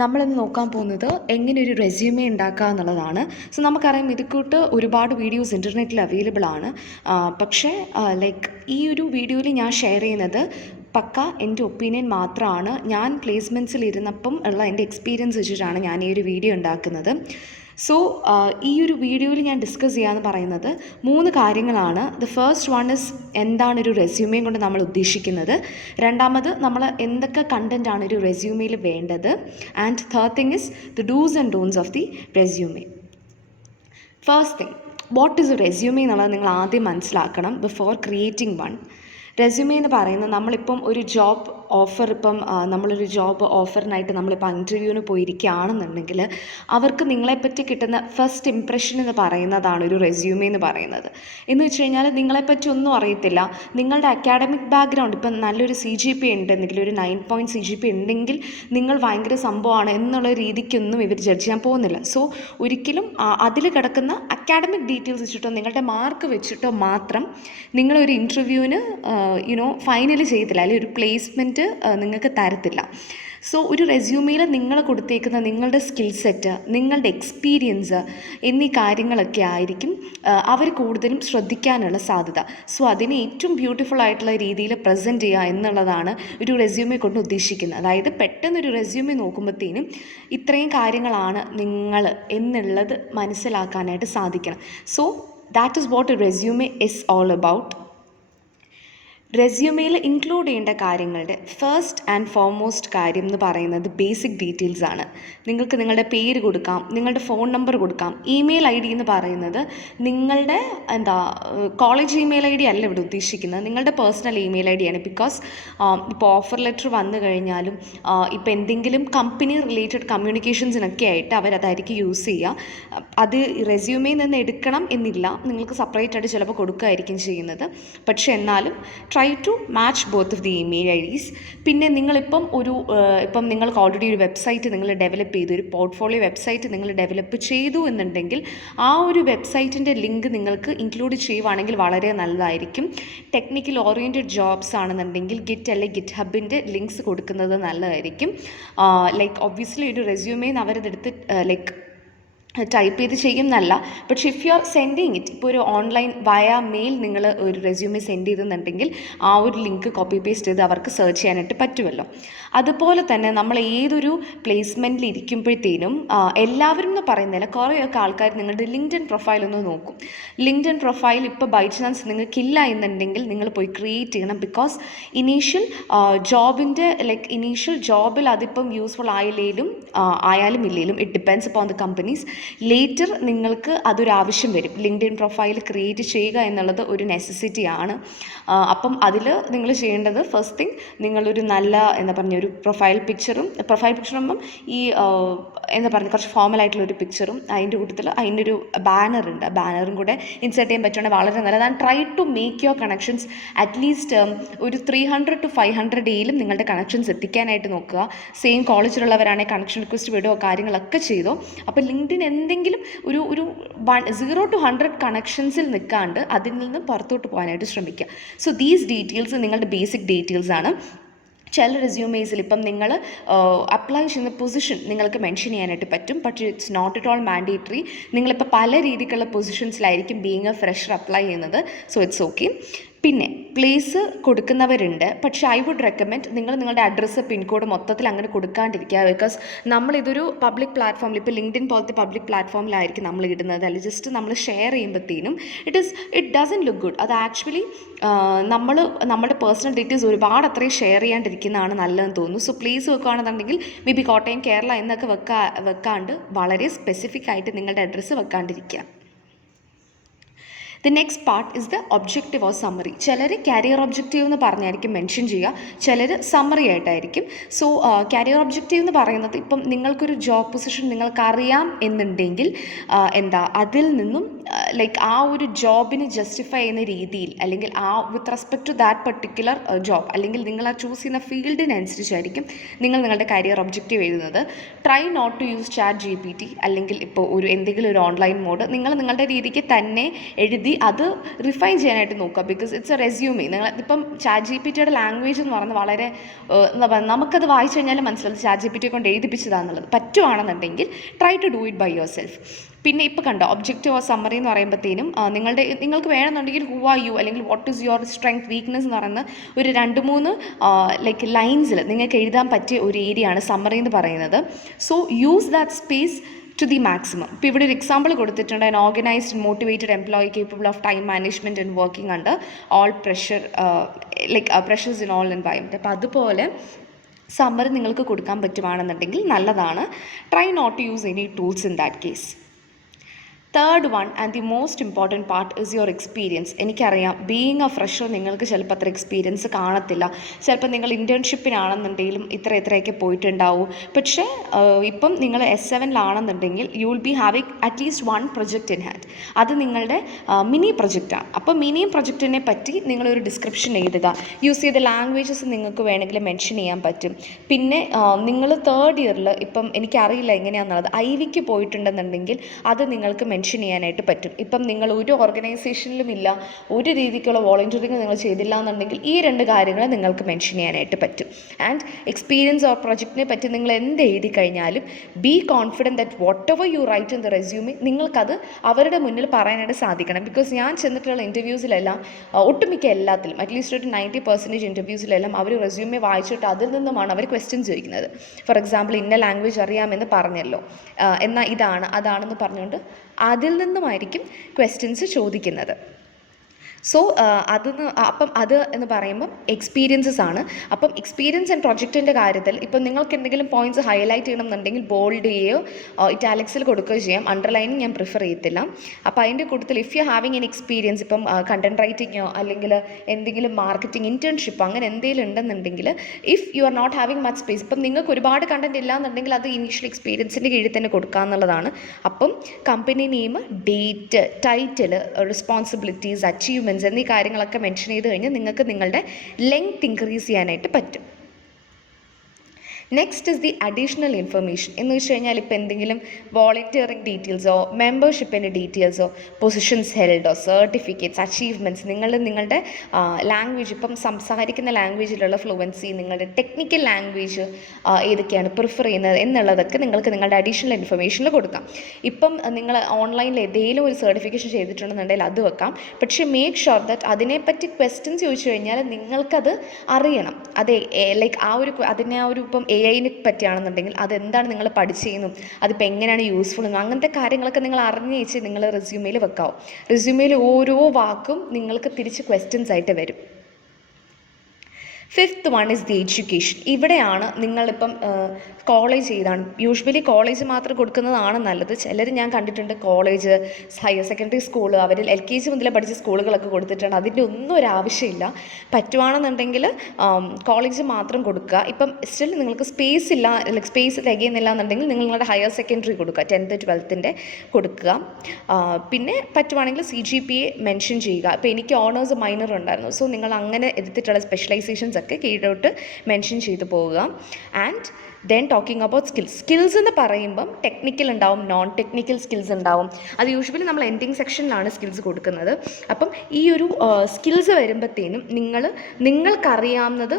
നമ്മളിന്ന് നോക്കാൻ പോകുന്നത് എങ്ങനെ ഒരു റെസ്യൂമേ ഉണ്ടാക്കുക എന്നുള്ളതാണ്. സോ നമുക്കറിയാം ഇതുകൂട്ട് ഒരുപാട് വീഡിയോസ് ഇൻ്റർനെറ്റിൽ അവൈലബിൾ ആണ്. പക്ഷേ ഈ ഒരു വീഡിയോയിൽ ഞാൻ ഷെയർ ചെയ്യുന്നത് പക്ക എൻ്റെ ഒപ്പീനിയൻ മാത്രമാണ്. ഞാൻ പ്ലേസ്മെൻറ്റ്സിൽ ഇരുന്നപ്പം ഉള്ള എൻ്റെ എക്സ്പീരിയൻസ് വെച്ചിട്ടാണ് ഞാൻ ഈ ഒരു വീഡിയോ ഉണ്ടാക്കുന്നത്. സോ ഈ ഒരു വീഡിയോയിൽ ഞാൻ ഡിസ്കസ് ചെയ്യാമെന്ന് പറയുന്നത് 3 കാര്യങ്ങളാണ്. ദ ഫസ്റ്റ് വൺ ഇസ് എന്താണ് ഒരു റെസ്യൂമേയും കൊണ്ട് നമ്മൾ ഉദ്ദേശിക്കുന്നത്. രണ്ടാമത് നമ്മൾ എന്തൊക്കെ കണ്ടൻറ്റാണ് ഒരു റെസ്യൂമേയിൽ വേണ്ടത്. And third thing is the dos and don'ts of the resume. First thing, what is A resume എന്നുള്ളത് നിങ്ങൾ ആദ്യം മനസ്സിലാക്കണം ബിഫോർ ക്രിയേറ്റിംഗ് വൺ. റെസ്യൂമേ എന്ന് പറയുന്നത് നമ്മളിപ്പം ഒരു ജോബ് ഓഫർ നമ്മളൊരു ജോബ് ഓഫറിനായിട്ട് നമ്മളിപ്പോൾ ഇൻ്റർവ്യൂവിന് പോയിരിക്കുകയാണെന്നുണ്ടെങ്കിൽ അവർക്ക് നിങ്ങളെപ്പറ്റി കിട്ടുന്ന ഫസ്റ്റ് ഇംപ്രഷൻ എന്ന് പറയുന്നതാണ് ഒരു റെസ്യൂമേ എന്ന് പറയുന്നത്. എന്ന് വെച്ച് കഴിഞ്ഞാൽ നിങ്ങളെപ്പറ്റി ഒന്നും അറിയത്തില്ല, നിങ്ങളുടെ അക്കാഡമിക് ബാക്ക്ഗ്രൗണ്ട് ഇപ്പം നല്ലൊരു CGPA ഉണ്ടെങ്കിൽ ഒരു 9 CGPA ഉണ്ടെങ്കിൽ നിങ്ങൾ ഭയങ്കര സംഭവമാണ് എന്നുള്ള രീതിക്കൊന്നും ഇവർ ജഡ്ജ് ചെയ്യാൻ പോകുന്നില്ല. സോ ഒരിക്കലും അതിൽ കിടക്കുന്ന അക്കാഡമിക് ഡീറ്റെയിൽസ് വെച്ചിട്ടോ നിങ്ങളുടെ മാർക്ക് വെച്ചിട്ടോ മാത്രം നിങ്ങളൊരു ഇൻ്റർവ്യൂവിന് ഫൈനൽ ചെയ്യത്തില്ല, അല്ലെങ്കിൽ ഒരു പ്ലേസ്മെൻറ്റ് നിങ്ങൾക്ക് തരത്തില്ല. സോ ഒരു റെസ്യൂമേയിൽ നിങ്ങൾ കൊടുത്തേക്കുന്ന നിങ്ങളുടെ സ്കിൽ സെറ്റ്, നിങ്ങളുടെ എക്സ്പീരിയൻസ് എന്നീ കാര്യങ്ങളൊക്കെ ആയിരിക്കും അവർ കൂടുതലും ശ്രദ്ധിക്കാനുള്ള സാധ്യത. സോ അതിനെ ഏറ്റവും ബ്യൂട്ടിഫുൾ ആയിട്ടുള്ള രീതിയിൽ പ്രസൻറ്റ് ചെയ്യുക എന്നുള്ളതാണ് ഒരു റെസ്യൂമേ കൊണ്ട് ഉദ്ദേശിക്കുന്നത്. അതായത് പെട്ടെന്നൊരു റെസ്യൂമേ നോക്കുമ്പോഴത്തേനും ഇത്രയും കാര്യങ്ങളാണ് നിങ്ങൾ എന്നുള്ളത് മനസ്സിലാക്കാനായിട്ട് സാധിക്കണം. So that is what a resume is all about. റെസ്യൂമേയിൽ ഇൻക്ലൂഡ് ചെയ്യേണ്ട കാര്യങ്ങളുടെ ഫസ്റ്റ് ആൻഡ് ഫോർമോസ്റ്റ് കാര്യം എന്ന് പറയുന്നത് ബേസിക് ഡീറ്റെയിൽസ് ആണ്. നിങ്ങൾക്ക് നിങ്ങളുടെ പേര് കൊടുക്കാം, നിങ്ങളുടെ ഫോൺ നമ്പർ കൊടുക്കാം. ഇമെയിൽ ID എന്ന് പറയുന്നത് നിങ്ങളുടെ കോളേജ് ഇമെയിൽ ID അല്ല ഇവിടെ ഉദ്ദേശിക്കുന്നത്, നിങ്ങളുടെ പേഴ്സണൽ ഇമെയിൽ ID ആണ്. ബിക്കോസ് ഇപ്പോൾ ഓഫർ ലെറ്റർ വന്നു കഴിഞ്ഞാലും ഇപ്പോൾ എന്തെങ്കിലും കമ്പനി റിലേറ്റഡ് കമ്മ്യൂണിക്കേഷൻസിനൊക്കെ ആയിട്ട് അവരതായിരിക്കും യൂസ് ചെയ്യുക. അത് റെസ്യൂമേയിൽ നിന്ന് എടുക്കണം എന്നില്ല, നിങ്ങൾക്ക് സെപ്പറേറ്റ് ആയിട്ട് ചിലപ്പോൾ കൊടുക്കുകയായിരിക്കും ചെയ്യുന്നത്. പക്ഷേ എന്നാലും try to match both of the email IDs. പിന്നെ നിങ്ങളിപ്പം ഇപ്പം നിങ്ങൾക്ക് ഓൾറെഡി ഒരു വെബ്സൈറ്റ് നിങ്ങൾ ഡെവലപ്പ് ചെയ്തു, ഒരു പോർട്ട്ഫോളിയോ വെബ്സൈറ്റ് നിങ്ങൾ ഡെവലപ്പ് ചെയ്തു എന്നുണ്ടെങ്കിൽ ആ ഒരു വെബ്സൈറ്റിൻ്റെ ലിങ്ക് നിങ്ങൾക്ക് ഇൻക്ലൂഡ് ചെയ്യുവാണെങ്കിൽ വളരെ നല്ലതായിരിക്കും. ടെക്നിക്കൽ ഓറിയൻറ്റഡ് ജോബ്സ് ആണെന്നുണ്ടെങ്കിൽ ഗിറ്റ് അല്ലെങ്കിൽ ഗിറ്റ് ഹബിൻ്റെ ലിങ്ക്സ് കൊടുക്കുന്നത് നല്ലതായിരിക്കും. ഒബ്വിയസ്ലി ഒരു റെസ്യൂമേന്ന് അവരതെടുത്ത് ടൈപ്പ് ചെയ്ത് ചെയ്യുന്നല്ല. പക്ഷേ if you R sending it, ഇപ്പോൾ ഒരു ഓൺലൈൻ വയ മെയിൽ നിങ്ങൾ ഒരു റെസ്യൂമേ സെൻഡ് ചെയ്തെന്നുണ്ടെങ്കിൽ ആ ഒരു ലിങ്ക് കോപ്പി പേസ്റ്റ് ചെയ്ത് അവർക്ക് സെർച്ച് ചെയ്യാനായിട്ട് പറ്റുമല്ലോ. അതുപോലെ തന്നെ നമ്മൾ ഏതൊരു പ്ലേസ്മെൻറ്റിൽ ഇരിക്കുമ്പോഴത്തേനും എല്ലാവരും എന്ന് പറയുന്നില്ല, കുറേയൊക്കെ ആൾക്കാർ നിങ്ങളുടെ ലിങ്ക്ഡ്ഇൻ പ്രൊഫൈൽ ഒന്ന് നോക്കും. ലിങ്ക്ഡ്ഇൻ പ്രൊഫൈൽ ഇപ്പോൾ ബൈ ചാൻസ് നിങ്ങൾക്കില്ല എന്നുണ്ടെങ്കിൽ നിങ്ങൾ പോയി ക്രിയേറ്റ് ചെയ്യണം. ബിക്കോസ് ഇനീഷ്യൽ ജോബിൽ അതിപ്പം യൂസ്ഫുൾ ആയാലും ഇല്ലെങ്കിലും it depends upon the companies. Later നിങ്ങൾക്ക് അതൊരു ആവശ്യം വരും. ലിങ്ക്ഡ്ഇൻ പ്രൊഫൈൽ ക്രിയേറ്റ് ചെയ്യുക എന്നുള്ളത് ഒരു നെസസിറ്റിയാണ്. അപ്പം അതിൽ നിങ്ങൾ ചെയ്യേണ്ടത് ഫസ്റ്റ് തിങ്, നിങ്ങളൊരു നല്ല ഒരു പ്രൊഫൈൽ പിക്ചറും ഈ കുറച്ച് ഫോമലായിട്ടുള്ളൊരു പിക്ചറും അതിൻ്റെ കൂട്ടത്തിൽ അതിൻ്റെ ഒരു ബാനറും കൂടെ ഇൻസേർട്ട് ചെയ്യാൻ പറ്റുകയാണെങ്കിൽ വളരെ നല്ലതാണ്. Try to make your connections at least ഒരു 300 to 500 ഡേയിലും നിങ്ങളുടെ കണക്ഷൻസ് എത്തിക്കാനായിട്ട് നോക്കുക. സെയിം കോളേജിലുള്ളവരാണെങ്കിൽ കണക്ഷൻ റിക്വസ്റ്റ് വിടുകയോ കാര്യങ്ങളൊക്കെ ചെയ്തോ. അപ്പോൾ ലിങ്ക്ഡ്ഇൻ എന്തെങ്കിലും ഒരു 0 to 100 കണക്ഷൻസിൽ നിൽക്കാണ്ട് അതിൽ നിന്ന് പുറത്തോട്ട് പോകാനായിട്ട് ശ്രമിക്കുക. സോ ദീസ് ഡീറ്റെയിൽസ് നിങ്ങളുടെ ബേസിക് ഡീറ്റെയിൽസ് ആണ്. ചില റെസ്യൂമേസിൽ ഇപ്പം നിങ്ങൾ അപ്ലൈ ചെയ്യുന്ന പൊസിഷൻ നിങ്ങൾക്ക് മെൻഷൻ ചെയ്യാനായിട്ട് പറ്റും, പക്ഷേ it's not at all mandatory. നിങ്ങളിപ്പോൾ പല രീതിക്കുള്ള പൊസിഷൻസിലായിരിക്കും ബീയിങ് എ ഫ്രഷർ അപ്ലൈ ചെയ്യുന്നത്. So it's okay. പിന്നെ പ്ലേസ് കൊടുക്കുന്നവരുണ്ട്, പക്ഷേ ഐ വുഡ് റെക്കമെൻഡ് നിങ്ങളുടെ അഡ്രസ്സ് പിൻകോഡ് മൊത്തത്തിൽ അങ്ങനെ കൊടുക്കാണ്ടിരിക്കുക. ബിക്കോസ് നമ്മളിതൊരു പബ്ലിക് പ്ലാറ്റ്ഫോമിൽ, ഇപ്പോൾ ലിങ്ക്ഡ്ഇൻ പോലത്തെ പബ്ലിക് പ്ലാറ്റ്ഫോമിലായിരിക്കും നമ്മൾ ഇടുന്നത്, അല്ലെങ്കിൽ ജസ്റ്റ് നമ്മൾ ഷെയർ ചെയ്യുമ്പോഴത്തേനും ഇറ്റ് ഡസൻറ്റ് ലുക്ക് ഗുഡ്. അത് ആക്ച്വലി നമ്മുടെ പേഴ്സണൽ ഡീറ്റെയിൽസ് ഒരുപാട് അത്രയും ഷെയർ ചെയ്യാണ്ടിരിക്കുന്നതാണ് നല്ലതെന്ന് തോന്നുന്നു. സോ പ്ലേസ് വെക്കുകയാണെന്നുണ്ടെങ്കിൽ മേ ബി കോട്ടയം, കേരള എന്നൊക്കെ വെക്കാണ്ട് വളരെ സ്പെസിഫിക് ആയിട്ട് നിങ്ങളുടെ അഡ്രസ്സ് വെക്കാണ്ടിരിക്കുക. The next part is the objective or summary. ചിലർ കരിയർ ഒബ്ജക്റ്റീവ് എന്ന് പറഞ്ഞായിരിക്കും മെൻഷൻ ചെയ്യുക, ചിലർ സമ്മറി ആയിട്ടായിരിക്കും. സോ കരിയർ ഒബ്ജക്റ്റീവ് എന്ന് പറയുന്നത് ഇപ്പം നിങ്ങൾക്കൊരു ജോബ് പൊസിഷൻ നിങ്ങൾക്കറിയാം എന്നുണ്ടെങ്കിൽ അതിൽ നിന്നും ലൈക്ക് ആ ഒരു ജോബിന് ജസ്റ്റിഫൈ ചെയ്യുന്ന രീതിയിൽ, അല്ലെങ്കിൽ ആ with respect to that particular job, അല്ലെങ്കിൽ നിങ്ങൾ ആ ചൂസ് ചെയ്യുന്ന ഫീൽഡിനനുസരിച്ചായിരിക്കും നിങ്ങൾ നിങ്ങളുടെ കരിയർ ഒബ്ജക്റ്റീവ് എഴുതുന്നത്. Try not to use ChatGPT, അല്ലെങ്കിൽ ഇപ്പോൾ എന്തെങ്കിലും ഒരു ഓൺലൈൻ മോഡ് നിങ്ങൾ നിങ്ങളുടെ രീതിക്ക് തന്നെ എഴുതി അത് റിഫൈൻ ചെയ്യാനായിട്ട് നോക്കുക. Because it's A resume. നിങ്ങൾ ഇപ്പം ChatGPTയുടെ ലാംഗ്വേജ് എന്ന് പറയുന്നത് വളരെ എന്താ പറയുക, നമുക്കത് വായിച്ചു കഴിഞ്ഞാൽ മനസ്സിലാവും ChatGPT കൊണ്ട് എഴുതിപ്പിച്ചതാണെന്നുള്ളത്. പറ്റുവാണെന്നുണ്ടെങ്കിൽ try to do it by yourself. പിന്നെ ഇപ്പോൾ കണ്ടോ, ഒബ്ജക്റ്റീവ് ഓർ സമ്മറി എന്ന് പറയുമ്പോഴത്തേനും നിങ്ങൾക്ക് വേണമെന്നുണ്ടെങ്കിൽ ഹൂ ആർ യു, അല്ലെങ്കിൽ what is your strength, weakness എന്ന് പറയുന്ന ഒരു 2-3 ലൈക്ക് ലൈൻസിൽ നിങ്ങൾക്ക് എഴുതാൻ പറ്റിയ ഒരു ഏരിയയാണ് സമ്മറി എന്ന് പറയുന്നത്. So use that space to the maximum. ഇപ്പോൾ ഇവിടെ ഒരു എക്സാമ്പിൾ കൊടുത്തിട്ടുണ്ട്: an organised motivated employee capable of time management and working under all pressure, pressures in all environment. അപ്പോൾ അതുപോലെ സമ്മറി നിങ്ങൾക്ക് കൊടുക്കാൻ പറ്റുവാണെന്നുണ്ടെങ്കിൽ നല്ലതാണ്. Try not to use any tools in that case. Third one and the most important part is your experience. എനിക്കറിയാം, being a fresher നിങ്ങൾക്ക് ചിലപ്പോൾ അത്ര എക്സ്പീരിയൻസ് കാണത്തില്ല. ചിലപ്പോൾ നിങ്ങൾ ഇൻറ്റേൺഷിപ്പിനാണെന്നുണ്ടെങ്കിലും ഇത്രയൊക്കെ പോയിട്ടുണ്ടാവും. പക്ഷേ ഇപ്പം നിങ്ങൾ S7-ലാണെന്നുണ്ടെങ്കിൽ you will be having at least 1 project in hand. അത് നിങ്ങളുടെ മിനി പ്രൊജക്റ്റാണ്. അപ്പോൾ മിനി പ്രൊജക്റ്റിനെ പറ്റി നിങ്ങളൊരു ഡിസ്ക്രിപ്ഷൻ എഴുതുക. യൂസ് ചെയ്ത ലാംഗ്വേജസ് നിങ്ങൾക്ക് വേണമെങ്കിൽ മെൻഷൻ ചെയ്യാൻ പറ്റും. പിന്നെ നിങ്ങൾ 3rd ഇയറിൽ, ഇപ്പം എനിക്കറിയില്ല എങ്ങനെയാണെന്നുള്ളത്, IVക്ക് പോയിട്ടുണ്ടെന്നുണ്ടെങ്കിൽ അത് നിങ്ങൾക്ക് മെൻഷൻ ചെയ്യാനായിട്ട് പറ്റും. ഇപ്പം നിങ്ങൾ ഒരു ഓർഗനൈസേഷനിലും ഇല്ല, ഒരു രീതിക്കുള്ള വോളണ്ടിയറിങ് നിങ്ങൾ ചെയ്തില്ല എന്നുണ്ടെങ്കിൽ ഈ 2 കാര്യങ്ങൾ നിങ്ങൾക്ക് മെൻഷൻ ചെയ്യാനായിട്ട് പറ്റും. ആൻഡ് എക്സ്പീരിയൻസ് ഓർ പ്രൊജക്റ്റിനെ പറ്റി നിങ്ങൾ എന്ത് എഴുതി കഴിഞ്ഞാലും be confident that whatever you write in the resume നിങ്ങൾക്കത് അവരുടെ മുന്നിൽ പറയാനായിട്ട് സാധിക്കണം. ബിക്കോസ് ഞാൻ ചെന്നിട്ടുള്ള ഇൻ്റർവ്യൂസിലെല്ലാം, ഒട്ടുമിക്ക എല്ലാത്തിലും, അറ്റ്ലീസ്റ്റ് ഒരു 90% ഇൻ്റർവ്യൂസിലെല്ലാം അവർ റെസ്യൂമേ വായിച്ചിട്ട് അതിൽ നിന്നുമാണ് അവർ ക്വസ്റ്റ്യൻസ് ചോദിക്കുന്നത്. ഫോർ എക്സാമ്പിൾ, ഇന്ന ലാംഗ്വേജ് അറിയാമെന്ന് പറഞ്ഞല്ലോ, എന്നാൽ അതാണെന്ന് പറഞ്ഞുകൊണ്ട് അതിൽ നിന്നുമായിരിക്കും ക്വസ്റ്റ്യൻസ് ചോദിക്കുന്നത്. സോ അപ്പം അത് എന്ന് പറയുമ്പം എക്സ്പീരിയൻസസ് ആണ്. അപ്പം എക്സ്പീരിയൻസ് ആൻഡ് പ്രൊജക്റ്റിൻ്റെ കാര്യത്തിൽ ഇപ്പം നിങ്ങൾക്ക് എന്തെങ്കിലും പോയിൻറ്റ്സ് ഹൈലൈറ്റ് ചെയ്യണമെന്നുണ്ടെങ്കിൽ ബോൾഡ് ചെയ്യുകയോ ഇറ്റാലിക്സിൽ കൊടുക്കുകയോ ചെയ്യാം. അണ്ടർലൈനിങ് ഞാൻ പ്രിഫർ ചെയ്യത്തില്ല. അപ്പോൾ അതിൻ്റെ കൂട്ടത്തിൽ if you having an experience, ഇപ്പം കണ്ടൻറ് റൈറ്റിങ്ങോ അല്ലെങ്കിൽ എന്തെങ്കിലും മാർക്കറ്റിംഗ് ഇൻറ്റേൺഷിപ്പോ അങ്ങനെ എന്തെങ്കിലും ഉണ്ടെന്നുണ്ടെങ്കിൽ, if you are not having much space, ഇപ്പം നിങ്ങൾക്ക് ഒരുപാട് കണ്ടൻറ് ഇല്ല എന്നുണ്ടെങ്കിൽ അത് ഇനീഷ്യൽ എക്സ്പീരിയൻസിൻ്റെ കീഴിൽ തന്നെ കൊടുക്കുക എന്നുള്ളതാണ്. അപ്പം company name, date, title, responsibilities, achievements എന്നീ കാര്യങ്ങളൊക്കെ മെൻഷൻ ചെയ്ത് കഴിഞ്ഞാൽ നിങ്ങൾക്ക് നിങ്ങളുടെ ലെങ്ത് ഇൻക്രീസ് ചെയ്യാനായിട്ട് പറ്റും. Next is the additional information എന്ന് വെച്ച് കഴിഞ്ഞാൽ, ഇപ്പോൾ എന്തെങ്കിലും വോളണ്ടിയറിങ് ഡീറ്റെയിൽസോ മെമ്പർഷിപ്പിൻ്റെ ഡീറ്റെയിൽസോ പൊസിഷൻസ് ഹെൽഡോ സർട്ടിഫിക്കറ്റ്സ് അച്ചീവ്മെൻറ്റ്സ്, നിങ്ങളുടെ ലാംഗ്വേജ്, ഇപ്പം സംസാരിക്കുന്ന ലാംഗ്വേജിലുള്ള ഫ്ലുവൻസി, നിങ്ങളുടെ ടെക്നിക്കൽ ലാംഗ്വേജ് ഏതൊക്കെയാണ് പ്രിഫർ ചെയ്യുന്നത് എന്നുള്ളതൊക്കെ നിങ്ങൾക്ക് നിങ്ങളുടെ അഡീഷണൽ ഇൻഫർമേഷനിൽ കൊടുക്കാം. ഇപ്പം നിങ്ങൾ ഓൺലൈനിൽ ഏതെങ്കിലും ഒരു സർട്ടിഫിക്കേഷൻ ചെയ്തിട്ടുണ്ടെന്നുണ്ടെങ്കിൽ അത് വെക്കാം. പക്ഷേ മേക്ക് ഷുവർ ദാറ്റ് അതിനെപ്പറ്റി ക്വസ്റ്റ്യൻസ് ചോദിച്ചു കഴിഞ്ഞാൽ നിങ്ങൾക്കത് അറിയണം. അതെ, ലൈക്ക് അതിനെ ഇപ്പം AI-നെ പറ്റിയാണെന്നുണ്ടെങ്കിൽ അതെന്താണ് നിങ്ങൾ പഠിച്ചിരുന്നു, അതിപ്പോൾ എങ്ങനെയാണ് യൂസ്ഫുൾ, അങ്ങനത്തെ കാര്യങ്ങളൊക്കെ നിങ്ങൾ അറിഞ്ഞ് വെച്ച് നിങ്ങൾ റെസ്യൂമേയിൽ വെക്കാവും. റെസ്യൂമേയിൽ ഓരോ വാക്കും നിങ്ങൾക്ക് തിരിച്ച് ക്വസ്റ്റ്യൻസ് ആയിട്ട് വരും. 5th one is the education. ഇവിടെയാണ് നിങ്ങളിപ്പം കോളേജ് ചെയ്താണ്, യൂഷ്വലി കോളേജ് മാത്രം കൊടുക്കുന്നതാണ് നല്ലത്. ചിലർ ഞാൻ കണ്ടിട്ടുണ്ട് കോളേജ്, ഹയർ സെക്കൻഡറി സ്കൂൾ, അവരിൽ LKG മുതലേ പഠിച്ച സ്കൂളുകളൊക്കെ കൊടുത്തിട്ടുണ്ട്. അതിൻ്റെ ഒന്നും ഒരു ആവശ്യമില്ല. പറ്റുവാണെന്നുണ്ടെങ്കിൽ കോളേജ് മാത്രം കൊടുക്കുക. ഇപ്പം സ്റ്റിൽ നിങ്ങൾക്ക് സ്പേസ് തികയുന്നില്ല എന്നുണ്ടെങ്കിൽ നിങ്ങൾ നിങ്ങളുടെ ഹയർ സെക്കൻഡറി കൊടുക്കുക, 10th 12th കൊടുക്കുക. പിന്നെ പറ്റുവാണെങ്കിൽ CGPA മെൻഷൻ ചെയ്യുക. ഇപ്പോൾ എനിക്ക് ഓണേഴ്സ് മൈനർ ഉണ്ടായിരുന്നു, സോ നിങ്ങൾ അങ്ങനെ എടുത്തിട്ടുള്ള സ്പെഷ്യലൈസേഷൻസ് ഒക്കെ കീഴോട്ട് മെൻഷൻ ചെയ്തു പോവുക. And then talking about skills എന്ന് പറയുമ്പം ടെക്നിക്കൽ ഉണ്ടാവും, നോൺ ടെക്നിക്കൽ സ്കിൽസ് ഉണ്ടാവും. അത് യൂഷ്വലി നമ്മൾ എൻഡിങ് സെക്ഷനിലാണ് സ്കിൽസ് കൊടുക്കുന്നത്. അപ്പം ഈ ഒരു സ്കിൽസ് വരുമ്പോഴത്തേനും നിങ്ങൾക്കറിയാവുന്നത്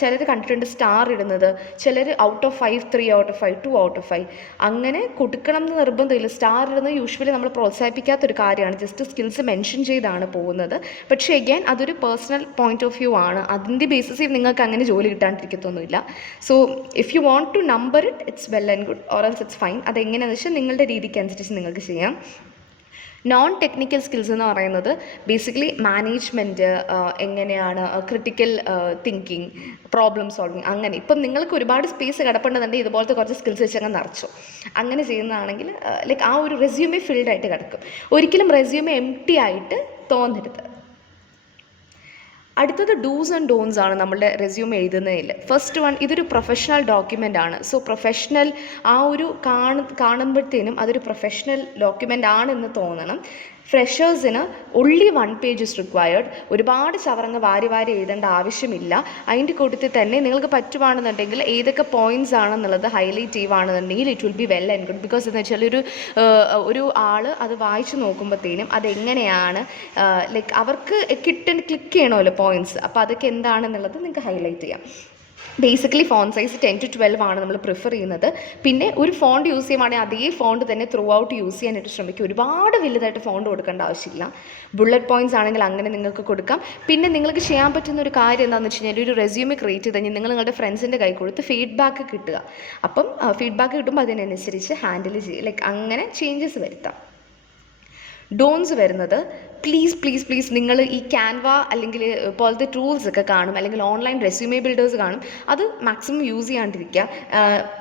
ചിലർ കണ്ടിട്ടുണ്ട് സ്റ്റാർ ഇടുന്നത്, ചിലർ out of 5 3 out of 5 2 out of 5 അങ്ങനെ കൊടുക്കണം എന്ന് നിർബന്ധമില്ല. സ്റ്റാർ ഇടുന്നത് യൂഷ്വലി നമ്മൾ പ്രോത്സാഹിപ്പിക്കാത്തൊരു കാര്യമാണ്, ജസ്റ്റ് സ്കിൽസ് മെൻഷൻ ചെയ്താണ് പോകുന്നത്. പക്ഷേ അഗൈൻ അതൊരു പേഴ്സണൽ പോയിന്റ് ഓഫ് വ്യൂ ആണ്. അതിൻ്റെ ബേസിസിൽ നിങ്ങൾക്ക് അങ്ങനെ ജോലി കിട്ടാണ്ടിരിക്കത്തൊന്നുമില്ല. So if you want to number it, it's well and good, or else it's fine. അതെങ്ങനെയാണെന്ന് വെച്ചാൽ നിങ്ങളുടെ രീതിക്ക് അനുസരിച്ച് നിങ്ങൾക്ക് ചെയ്യാം. നോൺ ടെക്നിക്കൽ സ്കിൽസ് എന്ന് പറയുന്നത് ബേസിക്കലി മാനേജ്മെൻറ്റ്, എങ്ങനെയാണ് ക്രിട്ടിക്കൽ തിങ്കിങ്, പ്രോബ്ലം സോൾവിങ്, അങ്ങനെ. ഇപ്പം നിങ്ങൾക്ക് ഒരുപാട് സ്പേസ് കിടപ്പുണ്ടെന്നുണ്ടെങ്കിൽ ഇതുപോലത്തെ കുറച്ച് സ്കിൽസ് വെച്ചങ്ങ് നിറച്ചു അങ്ങനെ ചെയ്യുന്നതാണെങ്കിൽ ലൈക്ക് ആ ഒരു റെസ്യൂമേ ഫിൽഡായിട്ട് കിടക്കും. ഒരിക്കലും റെസ്യൂമേ എംപ്റ്റി ആയിട്ട് തോന്നരുത്. അടുത്തത് ഡൂസ് ആൻഡ് ഡോൺസ് ആണ് നമ്മളുടെ റെസ്യൂം എഴുതുന്നതിൽ. ഫസ്റ്റ് വൺ, ഇതൊരു പ്രൊഫഷണൽ ഡോക്യുമെൻ്റ് ആണ്. സോ പ്രൊഫഷണൽ ആ ഒരു കാണുമ്പോഴത്തേനും അതൊരു പ്രൊഫഷണൽ ഡോക്യുമെൻ്റ് ആണെന്ന് തോന്നണം. ഫ്രഷേഴ്സിന് only 1 page is required. ഒരുപാട് ചവറങ്ങ് വാരി വാരി എഴുതേണ്ട ആവശ്യമില്ല. അതിൻ്റെ കൂട്ടത്തിൽ തന്നെ നിങ്ങൾക്ക് പറ്റുവാണെന്നുണ്ടെങ്കിൽ ഏതൊക്കെ പോയിൻറ്റ്സ് ആണെന്നുള്ളത് ഹൈലൈറ്റ് ചെയ്യുവാണെന്നുണ്ടെങ്കിൽ it will be well and good. Because എന്ന് വെച്ചാൽ ഒരു ആൾ അത് വായിച്ച് നോക്കുമ്പോഴത്തേനും അതെങ്ങനെയാണ് ലൈക്ക് അവർക്ക് ക്ലിക്ക് ചെയ്യണമല്ലോ പോയിൻറ്റ്സ്. അപ്പോൾ അതൊക്കെ എന്താണെന്നുള്ളത് നിങ്ങൾക്ക് ഹൈലൈറ്റ് ചെയ്യാം. ബേസിക്കലി ഫോണ്ട് സൈസ് 10 to 12 ആണ് നമ്മൾ പ്രിഫർ ചെയ്യുന്നത്. പിന്നെ ഒരു ഫോണ്ട് യൂസ് ചെയ്യുവാണെങ്കിൽ അതേ ഫോണ്ട് തന്നെ ത്രൂ ഔട്ട് യൂസ് ചെയ്യാനായിട്ട് ശ്രമിക്കും. ഒരുപാട് വലുതായിട്ട് ഫോണ്ട് കൊടുക്കേണ്ട ആവശ്യമില്ല. ബുള്ളറ്റ് പോയിൻറ്റ്സ് ആണെങ്കിൽ അങ്ങനെ നിങ്ങൾക്ക് കൊടുക്കാം. പിന്നെ നിങ്ങൾക്ക് ചെയ്യാൻ പറ്റുന്ന ഒരു കാര്യം എന്താണെന്ന് വെച്ച് കഴിഞ്ഞാൽ, ഒരു റെസ്യൂമെ ക്രിയേറ്റ് ചെയ്ത് കഴിഞ്ഞാൽ നിങ്ങൾ നിങ്ങളുടെ ഫ്രണ്ട്സിൻ്റെ കൈ കൊടുത്ത് ഫീഡ്ബാക്ക് കിട്ടുക. അപ്പം ഫീഡ്ബാക്ക് കിട്ടുമ്പോൾ അതിനനുസരിച്ച് ഹാൻഡിൽ ചെയ്യുക, ലൈക്ക് അങ്ങനെ ചേഞ്ചസ് വരുത്താം. ഡോൺസ് വരുന്നത്, പ്ലീസ് നിങ്ങൾ ഈ ക്യാൻവ അല്ലെങ്കിൽ പോലത്തെ ടൂൾസ് ഒക്കെ കാണും, അല്ലെങ്കിൽ ഓൺലൈൻ റെസ്യൂമേ ബിൽഡേഴ്സ് കാണും, അത് മാക്സിമം യൂസ് ചെയ്യാണ്ടിരിക്കുക.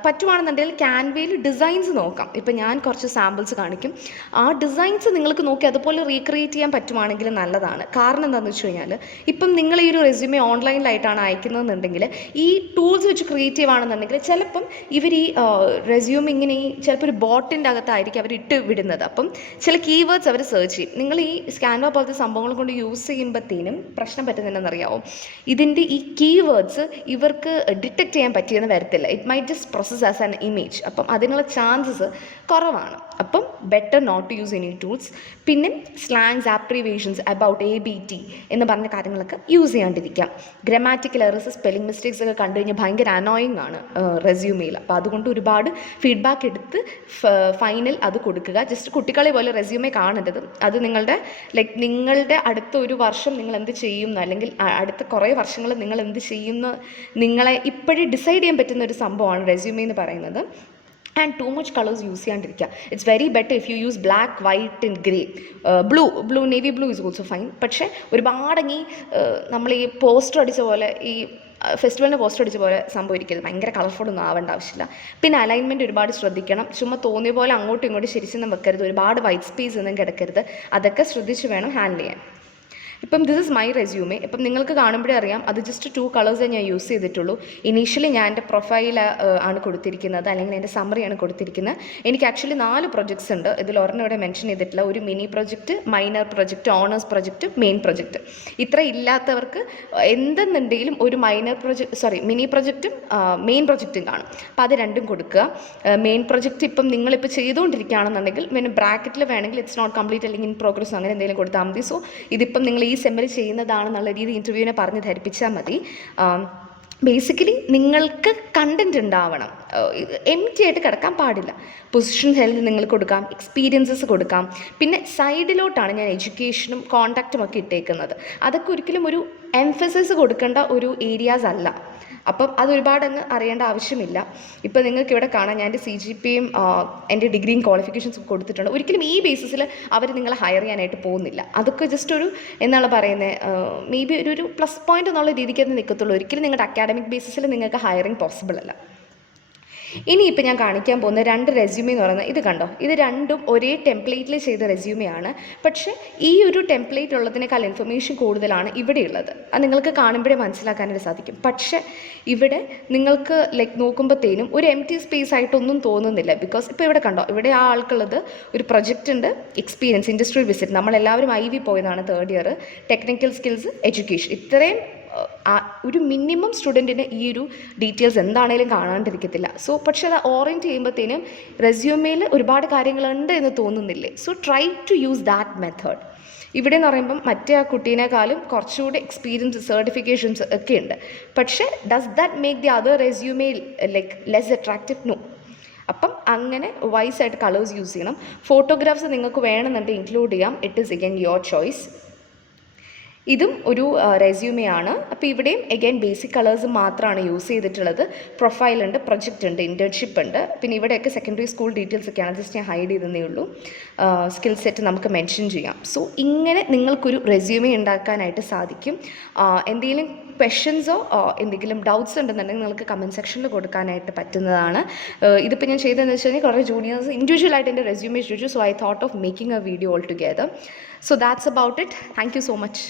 പറ്റുവാണെന്നുണ്ടെങ്കിൽ ക്യാൻവയിൽ ഡിസൈൻസ് നോക്കാം. ഇപ്പം ഞാൻ കുറച്ച് സാമ്പിൾസ് കാണിക്കും. ആ ഡിസൈൻസ് നിങ്ങൾക്ക് നോക്കി അതുപോലെ റീക്രിയേറ്റ് ചെയ്യാൻ പറ്റുവാണെങ്കിൽ നല്ലതാണ്. കാരണം എന്താണെന്ന് വെച്ച് കഴിഞ്ഞാൽ, ഇപ്പം നിങ്ങൾ ഈ ഒരു റെസ്യൂമേ ഓൺലൈനിലായിട്ടാണ് അയക്കുന്നതെന്നുണ്ടെങ്കിൽ ഈ ടൂൾസ് വെച്ച് ക്രിയേറ്റ് ചെയ്യുകയാണെന്നുണ്ടെങ്കിൽ ചിലപ്പം ഇവർ ഈ റെസ്യൂമേ ഇങ്ങനെ ചിലപ്പോൾ ഒരു ബോട്ടിൻ്റെ അകത്തായിരിക്കും അവർ ഇട്ട് വിടുന്നത്. അപ്പം ചില കീവേഡ്സ് അവർ സെർച്ച് ചെയ്യും. നിങ്ങൾ ഈ സ്കാൻവ പോലത്തെ സംഭവങ്ങൾ കൊണ്ട് യൂസ് ചെയ്യുമ്പോഴത്തേനും പ്രശ്നം പറ്റുന്നതെന്നറിയാവും, ഇതിൻ്റെ ഈ കീവേഡ്സ് ഇവർക്ക് ഡിറ്റക്ട് ചെയ്യാൻ പറ്റിയെന്ന് വരത്തില്ല. It might just process as an image. അപ്പം അതിനുള്ള ചാൻസസ് കുറവാണ്. അപ്പം better not to use any tools. പിന്നെ സ്ലാങ്സ്, ആപ്രിവേഷൻസ്, അബൌട്ട്, ABT എന്ന് പറഞ്ഞ കാര്യങ്ങളൊക്കെ യൂസ് ചെയ്യാണ്ടിരിക്കാം. ഗ്രാമാറ്റിക്കൽ എറേഴ്സ്, സ്പെല്ലിംഗ് മിസ്റ്റേക്സ് ഒക്കെ കണ്ടു കഴിഞ്ഞാൽ ഭയങ്കര അനോയിങ് ആണ് റെസ്യൂമേയിൽ. അപ്പോൾ അതുകൊണ്ട് ഒരുപാട് ഫീഡ്ബാക്ക് എടുത്ത് ഫൈനൽ അത് കൊടുക്കുക. ജസ്റ്റ് കുട്ടികളെ പോലെ റെസ്യൂമേ കാണരുത്. അത് നിങ്ങളുടെ അടുത്ത ഒരു വർഷം നിങ്ങൾ എന്ത് ചെയ്യുന്നു, അല്ലെങ്കിൽ അടുത്ത കുറേ വർഷങ്ങൾ നിങ്ങൾ എന്ത് ചെയ്യുന്നു, നിങ്ങളെ ഇപ്പോഴേ ഡിസൈഡ് ചെയ്യാൻ പറ്റുന്ന ഒരു സംഭവമാണ് റെസ്യൂമേ എന്ന് പറയുന്നത്. And too much colours use ചെയ്യാണ്ടിരിക്കുക. It's very better if you use black, white and grey. Blue navy blue is also fine. പക്ഷേ ഒരുപാടെങ്കിൽ നമ്മൾ ഈ പോസ്റ്റർ അടിച്ച പോലെ, ഈ ഫെസ്റ്റിവലിന് പോസ്റ്റർ അടിച്ച പോലെ സംഭവിക്കരുത്. ഭയങ്കര കളർഫുള്ളൊന്നും ആവേണ്ട ആവശ്യമില്ല. പിന്നെ അലൈൻമെൻറ്റ് ഒരുപാട് ശ്രദ്ധിക്കണം. ചുമ്മാ തോന്നിയ പോലെ അങ്ങോട്ടും ഇങ്ങോട്ടും ശരിച്ചൊന്നും വെക്കരുത്. ഒരുപാട് വൈറ്റ് സ്പേസ് ഒന്നും കിടക്കരുത്. അതൊക്കെ ശ്രദ്ധിച്ച് വേണം ഹാൻഡിൽ ചെയ്യാൻ. ഇപ്പം ദിസ് ഇസ് മൈ റെസ്യൂമേ. ഇപ്പം നിങ്ങൾക്ക് കാണുമ്പോഴേ അറിയാം, അത് ജസ്റ്റ് 2 കളേഴ്സേ ഞാൻ യൂസ് ചെയ്തിട്ടുള്ളൂ. ഇനീഷ്യലി ഞാൻ എൻ്റെ പ്രൊഫൈൽ ആണ് കൊടുത്തിരിക്കുന്നത്, അല്ലെങ്കിൽ എൻ്റെ സമ്മറിയാണ് കൊടുത്തിരിക്കുന്നത്. എനിക്ക് ആക്ച്വലി 4 പ്രൊജക്ട്സ് ഉണ്ട്. ഇതിൽ ഒരെണ്ണം ഇവിടെ മെൻഷൻ ചെയ്തിട്ടില്ല. ഒരു mini project, minor project, honours project, main project. ഇത്ര ഇല്ലാത്തവർക്ക് എന്തെന്നുണ്ടെങ്കിലും ഒരു മിനി പ്രൊജക്റ്റും മെയിൻ പ്രൊജക്റ്റും കാണും. അപ്പോൾ അത് രണ്ടും കൊടുക്കുക. മെയിൻ പ്രൊജക്റ്റ് ഇപ്പം നിങ്ങളിപ്പോൾ ചെയ്തുകൊണ്ടിരിക്കുകയാണെന്നുണ്ടെങ്കിൽ പിന്നെ ബ്രാക്കറ്റിൽ വേണമെങ്കിൽ ഇറ്റ്സ് നോട്ട് കംപ്ലീറ്റ് അല്ലെങ്കിൽ ഇൻ പ്രോഗ്രസ് അങ്ങനെ എന്തെങ്കിലും കൊടുത്താൽ മതി. സോ ഇതിപ്പം നിങ്ങൾ ഈ സെമ്മിൽ ചെയ്യുന്നതാണെന്നുള്ള രീതി ഇൻ്റർവ്യൂവിനെ പറഞ്ഞ് ധരിപ്പിച്ചാൽ മതി. ബേസിക്കലി നിങ്ങൾക്ക് കണ്ടൻറ് ഉണ്ടാവണം, എംറ്റി ആയിട്ട് കിടക്കാൻ പാടില്ല. പൊസിഷൻ ഹെൽത്ത് നിങ്ങൾക്ക് കൊടുക്കാം, എക്സ്പീരിയൻസസ് കൊടുക്കാം. പിന്നെ സൈഡിലോട്ടാണ് ഞാൻ എഡ്യൂക്കേഷനും കോൺടാക്റ്റും ഒക്കെ ഇട്ടേക്കുന്നത്. അതൊക്കെ ഒരിക്കലും ഒരു എംഫസിസ് കൊടുക്കേണ്ട ഒരു ഏരിയാസ് അല്ല. അപ്പം അതൊരുപാടങ്ങ് അറിയേണ്ട ആവശ്യമില്ല. ഇപ്പോൾ നിങ്ങൾക്ക് ഇവിടെ കാണാം, ഞാൻ എൻ്റെ CGPയും എൻ്റെ ഡിഗ്രിയും ക്വാളിഫിക്കേഷൻസും കൊടുത്തിട്ടുണ്ട്. ഒരിക്കലും ഈ ബേസിസിൽ അവർ നിങ്ങളെ ഹയർ ചെയ്യാനായിട്ട് പോകുന്നില്ല. അതൊക്കെ ജസ്റ്റ് ഒരു എന്താണ് പറയുന്നത്, മേ ബി ഒരു പ്ലസ് പോയിൻ്റ് എന്നുള്ള രീതിക്ക് അത് നിൽക്കത്തുള്ളൂ. ഒരിക്കലും നിങ്ങളുടെ അക്കാഡമിക് ബേസിസിൽ നിങ്ങൾക്ക് ഹയറിങ് പോസിബിൾ അല്ല. ഇനിയിപ്പോൾ ഞാൻ കാണിക്കാൻ പോകുന്ന 2 റെസ്യൂമേ എന്ന് പറയുന്നത് ഇത് കണ്ടോ, ഇത് രണ്ടും ഒരേ ടെംപ്ലേറ്റിൽ ചെയ്ത റെസ്യൂമെയാണ്. പക്ഷേ ഈ ഒരു ടെംപ്ലേറ്റ് ഉള്ളതിനേക്കാൾ ഇൻഫർമേഷൻ കൂടുതലാണ് ഇവിടെയുള്ളത്. അത് നിങ്ങൾക്ക് കാണുമ്പോഴേ മനസ്സിലാക്കാനായിട്ട് സാധിക്കും. പക്ഷേ ഇവിടെ നിങ്ങൾക്ക് നോക്കുമ്പോഴത്തേനും ഒരു എംറ്റി സ്പേസ് ആയിട്ടൊന്നും തോന്നുന്നില്ല. ബിക്കോസ് ഇപ്പോൾ ഇവിടെ കണ്ടോ, ഇവിടെ ആ ആൾക്കുള്ളത് ഒരു പ്രൊജക്റ്റ് ഉണ്ട്, എക്സ്പീരിയൻസ്, ഇൻഡസ്ട്രിയൽ വിസിറ്റ്. നമ്മളെല്ലാവരും IV പോയതാണ് 3rd year, technical skills, education. ഇത്രയും ഒരു മിനിമം സ്റ്റുഡൻറ്റിന് ഈ ഒരു ഡീറ്റെയിൽസ് എന്താണേലും കാണാണ്ടിരിക്കത്തില്ല. സോ പക്ഷേ അത് ഓറിയൻറ്റ് ചെയ്യുമ്പോഴത്തേനും റെസ്യൂമേയിൽ ഒരുപാട് കാര്യങ്ങളുണ്ട് എന്ന് തോന്നുന്നില്ലേ. So try to use that method. ഇവിടെ എന്ന് പറയുമ്പം മറ്റേ ആ കുട്ടീനേക്കാളും കുറച്ചുകൂടി എക്സ്പീരിയൻസ്, സർട്ടിഫിക്കേഷൻസ് ഒക്കെ ഉണ്ട്. പക്ഷേ does that make the other resume less attractive? No. അപ്പം അങ്ങനെ വൈസായിട്ട് കളേഴ്സ് യൂസ് ചെയ്യണം. ഫോട്ടോഗ്രാഫ്സ് നിങ്ങൾക്ക് വേണമെന്നുണ്ടെങ്കിൽ ഇൻക്ലൂഡ് ചെയ്യാം. It is again your choice. ഇതും ഒരു റെസ്യൂമേ ആണ്. അപ്പോൾ ഇവിടെയും എഗൈൻ ബേസിക് കളേഴ്സ് മാത്രമാണ് യൂസ് ചെയ്തിട്ടുള്ളത്. പ്രൊഫൈലുണ്ട്, പ്രൊജക്റ്റ് ഉണ്ട്, ഇൻറ്റേൺഷിപ്പ് ഉണ്ട്. പിന്നെ ഇവിടെയൊക്കെ സെക്കൻഡറി സ്കൂൾ ഡീറ്റെയിൽസ് ഒക്കെയാണ്, ജസ്റ്റ് ഞാൻ ഹൈഡ് ചെയ്തേ ഉള്ളൂ. സ്കിൽ സെറ്റ് നമുക്ക് മെൻഷൻ ചെയ്യാം. സോ ഇങ്ങനെ നിങ്ങൾക്കൊരു റെസ്യൂമേ ഉണ്ടാക്കാനായിട്ട് സാധിക്കും. എന്തെങ്കിലും ക്വസ്റ്റ്യൻസോ എന്തെങ്കിലും ഡൗട്ട്സ് ഉണ്ടെന്നുണ്ടെങ്കിൽ നിങ്ങൾക്ക് കമൻറ്റ് സെക്ഷനിൽ കൊടുക്കാനായിട്ട് പറ്റുന്നതാണ്. ഇതിപ്പോൾ ഞാൻ ചെയ്തതെന്ന് വെച്ച് കഴിഞ്ഞാൽ കുറേ ജൂനിയേഴ്സ് ഇൻഡിവിജ്വലായിട്ട് എൻ്റെ റെസ്യൂമേ ചോദിച്ചു. So I thought of making A video all together. So that's about it. Thank you so much.